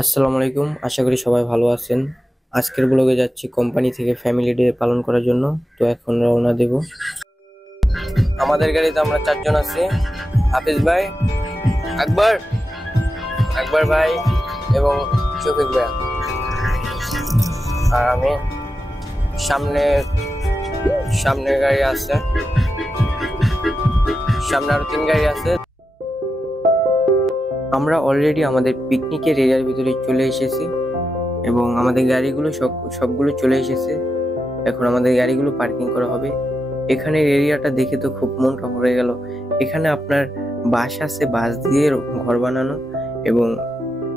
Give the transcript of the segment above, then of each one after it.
আসসালামু আলাইকুম, আশা করি সবাই ভালো আছেন। আজকের ব্লগে যাচ্ছি কোম্পানি থেকে ফ্যামিলি ডে পালন করার জন্য। তো এখন রওনা দেব। আমাদের গাড়িতে আমরা চারজন আছি: হাফিজ ভাই, আকবর আকবর ভাই এবং শফিক ভাই। আর আমি সামনে সামনের গাড়ি আছে, সামনে আরো 3 গাড়ি আছে। আমরা অলরেডি আমাদের পিকনিকের এরিয়ার ভিতরে চলে এসেছি এবং আমাদের গাড়িগুলো সবগুলো চলে এসেছে। এখন আমাদের গাড়িগুলো পার্কিং করা হবে। এখানের এরিয়াটা দেখে তো খুব মনটা ভরে গেল। এখানে আপনার বাস আছে, বাস দিয়ে ঘর বানানো, এবং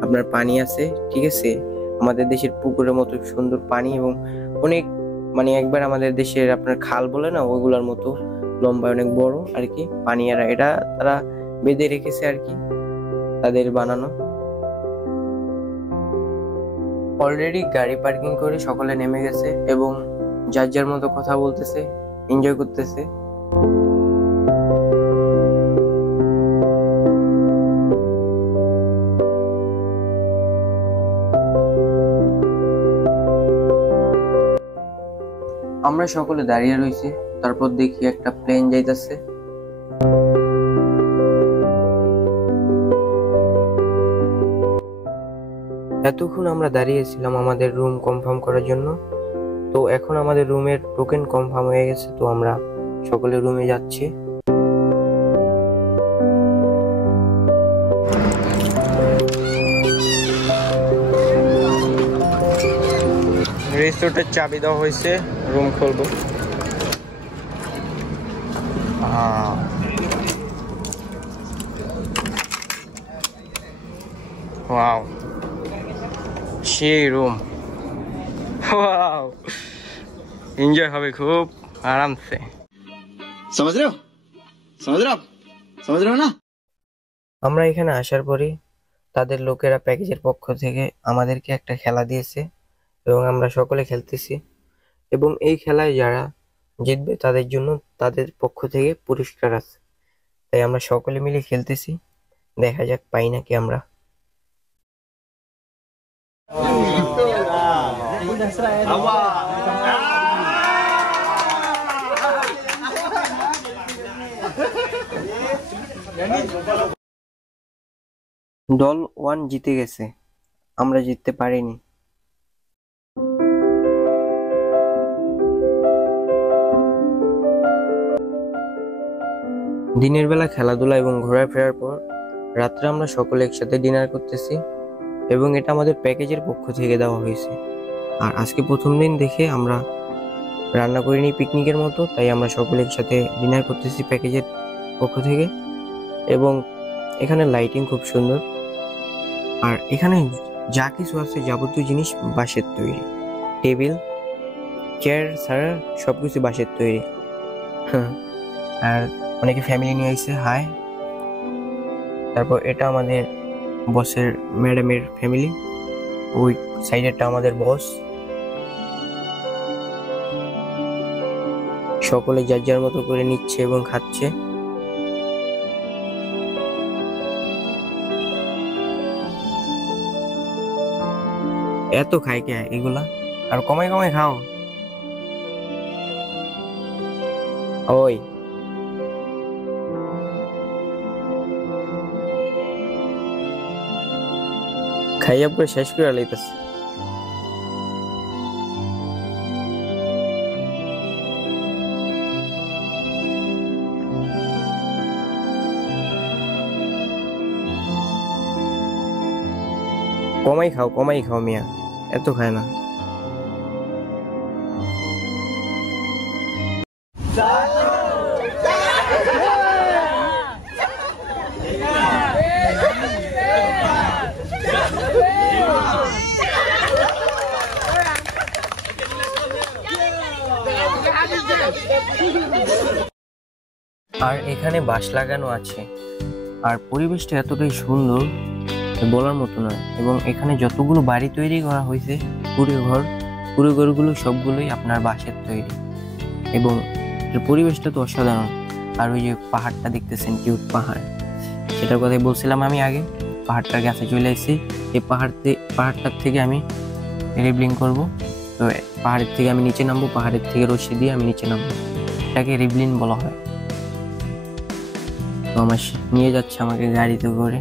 আপনার পানি আছে, ঠিক আছে, আমাদের দেশের পুকুরের মতো সুন্দর পানি, এবং অনেক একবার আমাদের দেশের আপনার খাল বলে না, ওইগুলোর মতো লম্বা, অনেক বড় আর কি পানি। আর এটা তারা বেঁধে রেখেছে আর কি, তাদের বানানো। অলরেডি গাড়ি পার্কিং করে সকলে নেমে গেছে এবং যার যার মতো কথা বলতেছে, এনজয় করতেছে। আমরা সকলে দাঁড়িয়ে রয়েছি, তারপর দেখি একটা প্লেন যাইতেছে। এতক্ষণ আমরা দাঁড়িয়েছিলাম আমাদের রুম কনফার্ম করার জন্য। তো এখন আমাদের রুমের টোকেন কনফার্ম হয়ে গেছে, তো আমরা সকলে রুমে যাচ্ছি। রিসোর্টের চাবি দেওয়া হয়েছে, রুম খুলবো। ওয়াও, সেই রুম, ওয়াও, এনজয় হবে খুব আরামসে। समझ रहे हो समझ रहे हो ना। আমরা এখানে আসার পরে তাদের লোকেরা প্যাকেজের পক্ষ থেকে আমাদেরকে একটা খেলা দিয়েছে এবং আমরা সকলে খেলতেছি, এবং এই খেলায় যারা জিতবে তাদের জন্য তাদের পক্ষ থেকে পুরস্কার আছে। তাই আমরা সকলে মিলে খেলতেছি, দেখা যাক পাই নাকি আমরা। দল 1 জিতে গেছে, আমরা জিততে পারিনি। দিনের বেলা খেলাধুলা এবং ঘোরাফেরার পর রাত্রে আমরা সকলে একসাথে ডিনার করতেছি, এবং এটা আমাদের প্যাকেজের পক্ষ থেকে দেওয়া হয়েছে। আর আজকে প্রথম দিন দেখে আমরা রান্না করিনি পিকনিকের মতো, তাই আমরা সকলে একসাথে ডিনার করতেছি প্যাকেজের পক্ষ থেকে। এবং এখানে লাইটিং খুব সুন্দর, আর এখানে যা কিছু আছে যাবতীয় জিনিস বাঁশের তৈরি, টেবিল চেয়ার ছাড়া সবকিছু বাঁশের তৈরি। আর অনেকে ফ্যামিলি নিয়ে আসছে, হাই। তারপর এটা আমাদের বসের ম্যাডামের ফ্যামিলি, ওই সাইডেরটা আমাদের বস। সকলে যার যার মতো করে নিচ্ছে এবং খাচ্ছে। এত খাই কে এগুলা, আর কমাই কমাই খাও। ওই খাইয়া পুরো শেষ করে লাইতেছে। কমাই খাও মিয়া, এত খায় না। আর এখানে বাঁশ লাগানো আছে, আর পরিবেশটা এতটাই সুন্দর বলার মতো নয়। এবং এখানে যতগুলো বাড়ি তৈরি করা হয়েছে, পুরো ঘরগুলো সবগুলোই আপনার বাঁশের তৈরি, এবং এর পরিবেশটা তো অসাধারণ। আর ওই যে পাহাড়টা দেখতেছেন, কিউট পাহাড়, সেটার কথাই বলছিলাম আমি আগে। পাহাড়টার কাছে চলে এসেছি। এই পাহাড়টার থেকে আমি রিবলিং করব। তো পাহাড়ের থেকে আমি নিচে নামবো, পাহাড়ের থেকে রশি দিয়ে আমি নিচে নামবো, এটাকে রিবলিং বলা হয়। তো আমার নিয়ে যাচ্ছে আমাকে গাড়িতে করে।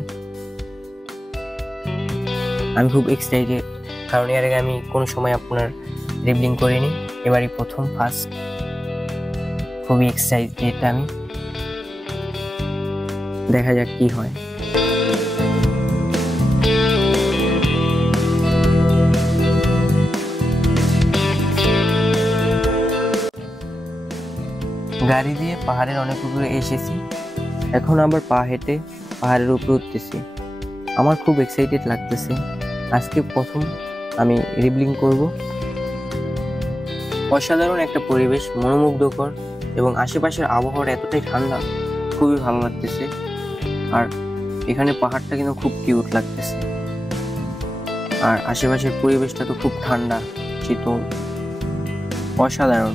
আমি খুব এক্সাইটেড, কারণ এর আগে আমি কোনো সময় আপনার রিবলিং করিনি, এবারই প্রথম ফার্স্ট। খুবই এক্সাইটেড আমি, দেখা যাক কি হয়। গাড়ি দিয়ে পাহাড়ের অনেক উপরে এসেছি, এখন আবার পা হেঁটে পাহাড়ের উপরে উঠতেছি। আমার খুব এক্সাইটেড লাগতেছে, আজকে প্রথম আমি রিবলিং করব। অসাধারণ একটা পরিবেশ, মনোমুগ্ধকর, এবং আশেপাশের আবহাওয়া এতটাই ঠান্ডা, খুবই ভালো লাগতেছে। আর এখানে পাহাড়টা কিন্তু খুব কিউট লাগতেছে, আর আশেপাশের পরিবেশটা তো খুব ঠান্ডা শীতল। অসাধারণ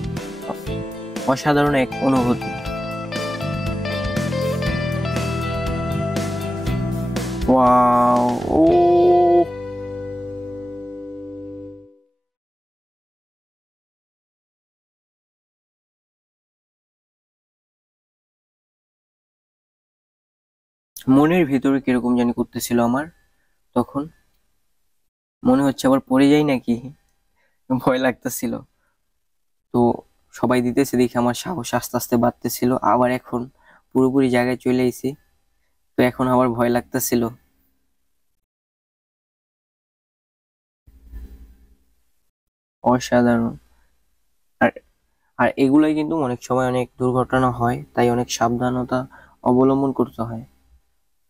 অসাধারণ এক অনুভূতি। ওয়াও, ও মনের ভিতরে কিরকম জানি করতেছিল আমার, তখন মনে হচ্ছে আবার পড়ে যাই নাকি, ভয় লাগতেছিল। তো সবাই দিতেছে দেখে আমার সাহস আস্তে আস্তে বাড়তেছিল। আবার এখন পুরোপুরি জায়গায় চলে এসেছি, তো এখন আবার ভয় লাগতেছিল। অসাধারণ। আর আর এগুলাই কিন্তু অনেক সময় অনেক দুর্ঘটনা হয়, তাই অনেক সাবধানতা অবলম্বন করতে হয়।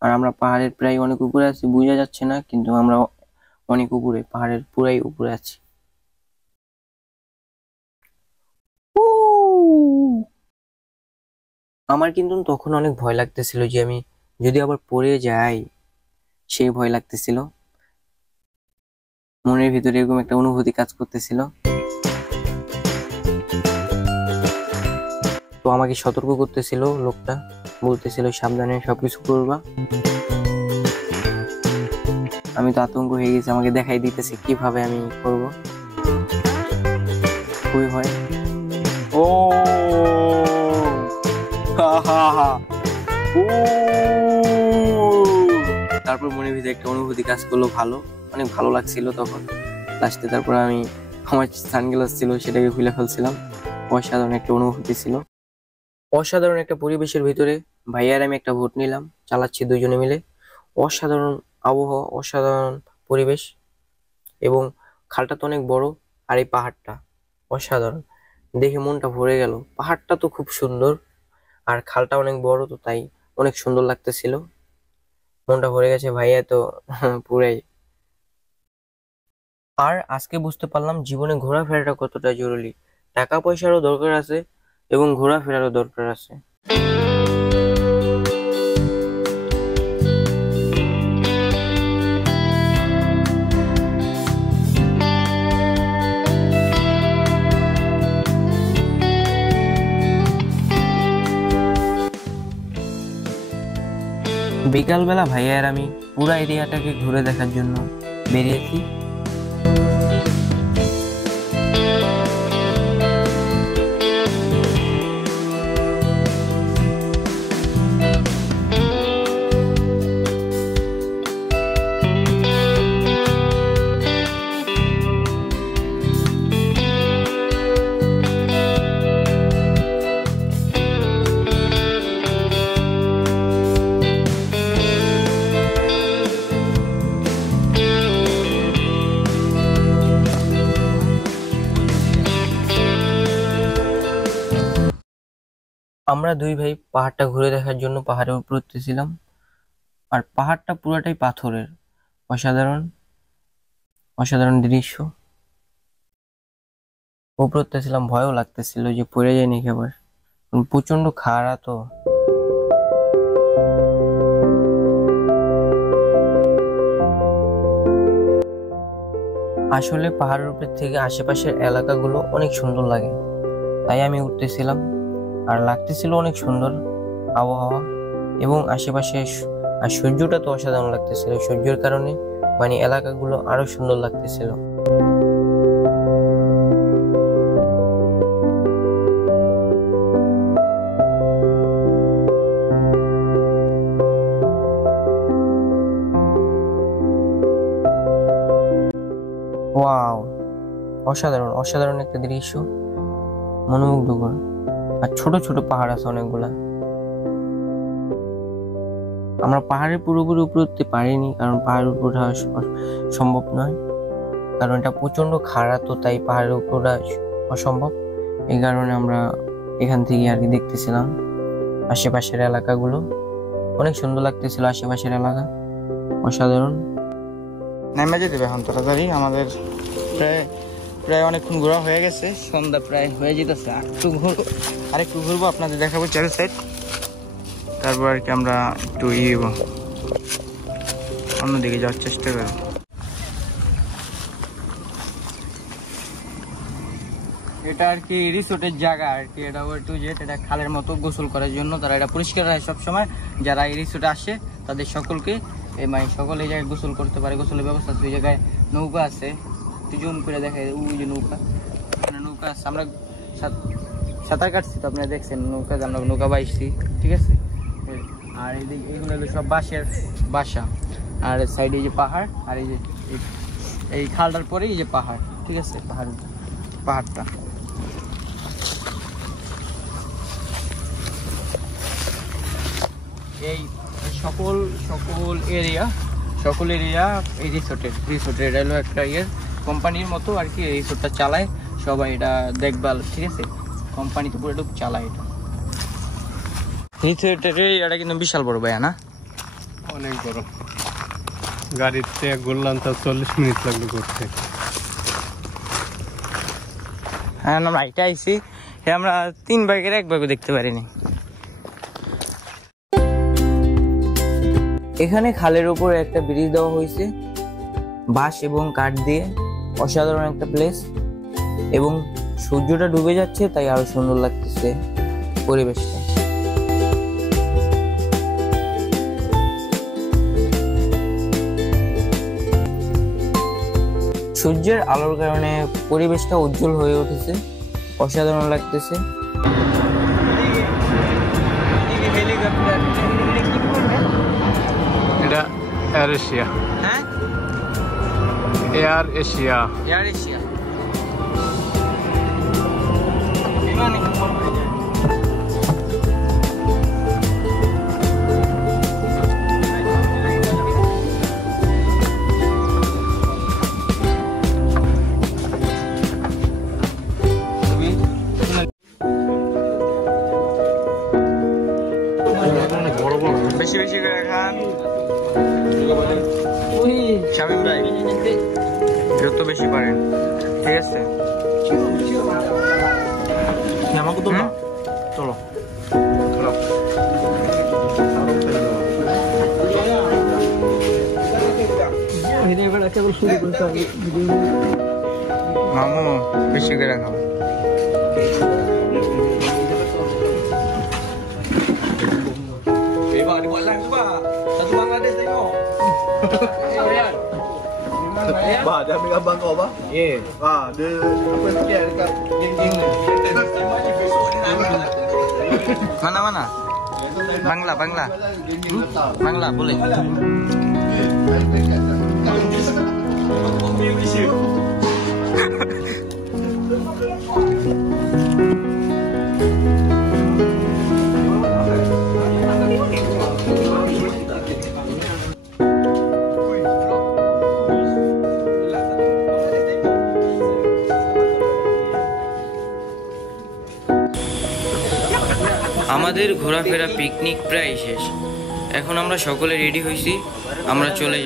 আর আমরা পাহাড়ের প্রায় অনেক উপরে আছি, বোঝা যাচ্ছে না, কিন্তু আমরা অনেক উপরে, পাহাড়ের পুরাই উপরে আছি। আমার কিন্তু তখন অনেক ভয় লাগতেছিল যে আমি যদি আবার পড়ে যাই, সেই ভয় লাগতেছিল। মনের ভিতরে এরকম একটা অনুভূতি কাজ করতেছিল। তো আমাকে সতর্ক করতেছিল লোকটা, বলতেছিল সাবধানে সবকিছু করবা। আমি তো আতঙ্ক হয়ে গেছি, আমাকে দেখাই দিতেছে কিভাবে আমি করব। খুবই ভয়। ও তারপর মনের ভিতরে একটা অনুভূতি কাজ করলো, ভালো, অনেক ভালো লাগছিল তখন। লাস্টে তারপর আমি আমার সানগ্লাস ছিল সেটাকে খুলে ফেলছিলাম। অসাধারণ একটা অনুভূতি ছিল। অসাধারণ একটা পরিবেশের ভিতরে ভাইয়ার আমি একটা ভোট নিলাম, চালাচ্ছি দুজনে মিলে। অসাধারণ আবহাওয়া, অসাধারণ পরিবেশ, এবং খালটা তো অনেক বড়, আর এই পাহাড়টা অসাধারণ, দেখে মনটা ভরে গেল। পাহাড়টা তো খুব সুন্দর, আর খালটা অনেক বড়, তো তাই অনেক সুন্দর লাগতেছিল, মনটা ভরে গেছে ভাইয়া তো পুরাই। আর আজকে বুঝতে পারলাম জীবনে ঘোরাফেরাটা কতটা জরুরি। টাকা পয়সারও দরকার আছে এবং ঘোরাফেরারও দরকার আছে। বিকালবেলা ভাইয়া আর আমি পুরো এরিয়াটাকে ঘুরে দেখার জন্য বেরিয়েছি। আমরা দুই ভাই পাহাড়টা ঘুরে দেখার জন্য পাহাড়ের উপর উঠতেছিলাম, আর পাহাড়টা পুরোটাই পাথরের। অসাধারণ অসাধারণ দৃশ্য। উপর উঠতেছিলাম, ভয়ও লাগতেছিল যে পড়ে যায় নাকি আবার, প্রচন্ড খাড়া তো। আসলে পাহাড়ের উপর থেকে আশেপাশের এলাকাগুলো অনেক সুন্দর লাগে, তাই আমি উঠতেছিলাম। আর লাগতেছিল অনেক সুন্দর আবহাওয়া, এবং আশেপাশে আর সূর্যটা তো অসাধারণ লাগতেছিল, সূর্যের কারণে মানে এলাকাগুলো আরো সুন্দর লাগতেছিল। ওয়াও, অসাধারণ অসাধারণ একটা দৃশ্য, মনোমুগ্ধকর। আর ছোট ছোট পাহাড় আছে অনেকগুলা। আমরা পাহাড়ের পুরোপুরি উপরে উঠতে পারিনি, কারণ পাহাড়ের উপর ওঠা সম্ভব নয়, কারণ এটা প্রচন্ড খাড়া, তো তাই পাহাড়ের উপর ওঠা অসম্ভব। এই কারণে আমরা এখান থেকে আর কি দেখতেছিলাম আশেপাশের এলাকাগুলো। অনেক সুন্দর লাগতেছিল আশেপাশের এলাকা, অসাধারণ। নেমে যেতে হবে এখন তাড়াতাড়ি, আমাদের প্রায় প্রায় অনেকক্ষণ ঘোরা হয়ে গেছে, সন্ধ্যা প্রায় হয়ে যেতেছে। আরেকটু ঘুরবো, আপনাদের দেখাবো চারি সাইড, তারপর আর কি আমরা একটু অন্যদিকে যাওয়ার চেষ্টা করব। এটা আর কি রিসোর্টের জায়গা আর কি, এটা একটু যে এটা খালের মতো গোসল করার জন্য তারা এটা পরিষ্কার রাখে সবসময়। যারা এই রিসোর্টে আসে তাদের সকলকে মানে সকলে এই জায়গায় গোসল করতে পারে, গোসলের ব্যবস্থা আছে। ওই জায়গায় নৌকা আছে, একটু জুম করে দেখে, ওই যে নৌকা, নৌকা আছে। আমরা সাঁতার কাটছি তো আপনারা দেখছেন, নৌকাতে আমরা নৌকা বাইছি, ঠিক আছে। আর এইগুলো হলো সব বাঁশের বাসা, আর সাইডে এই যে পাহাড়, আর এই যে এই খালটার পরে এই যে পাহাড়, ঠিক আছে, পাহাড়টা। এই সকল এরিয়া এই রিসোর্টের এটা হলো একটা কোম্পানির মতো আর কি, এই রিসোর্টটা চালায় সবাই, এটা দেখভাল, ঠিক আছে, কোম্পানি তো পুরো চালায় এটা। রিসোর্টের এরিয়াটা কিন্তু বিশাল বড় ভাইয়া, না? অনেক বড়, গাড়িতে ঘুরলাম তো 40 মিনিট লাগলো ঘুরতে। হ্যাঁ, আমরা এটা আইছি, আমরা 3 ভাগের 1 ভাগও দেখতে পারিনি। এখানে খালের উপরে একটা ব্রিজ দেওয়া হয়েছে বাঁশ এবং কাঠ দিয়ে, অসাধারণ একটা প্লেস। এবং সূর্যটা ডুবে যাচ্ছে, তাই আরো সুন্দর লাগতেছে পরিবেশটা। সূর্যের আলোর কারণে পরিবেশটা উজ্জ্বল হয়ে উঠেছে, অসাধারণ লাগতেছে। এটা এয়ার এশিয়া। হ্যাঁ, এয়ার এশিয়া। বেশি বেশি করে খান শামিম ভাই, যত বেশি পারেন, ঠিক আছে। আমাকে তো চলো মামু, বেশি করে খাও। Ba, dia ambil abang kau, ba? Yeah. Dia apa dia dekat geng-geng ni. Mana? Bangla. Bangla boleh. আমাদের ঘোরাফেরা পিকনিক প্রায় শেষ, এখন আমরা সকলে রেডি হয়েছি, আমরা চলে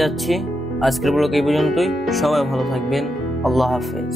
যাচ্ছি। আজকের ব্লগ এই পর্যন্তই, সবাই ভালো থাকবেন, আল্লাহ হাফেজ।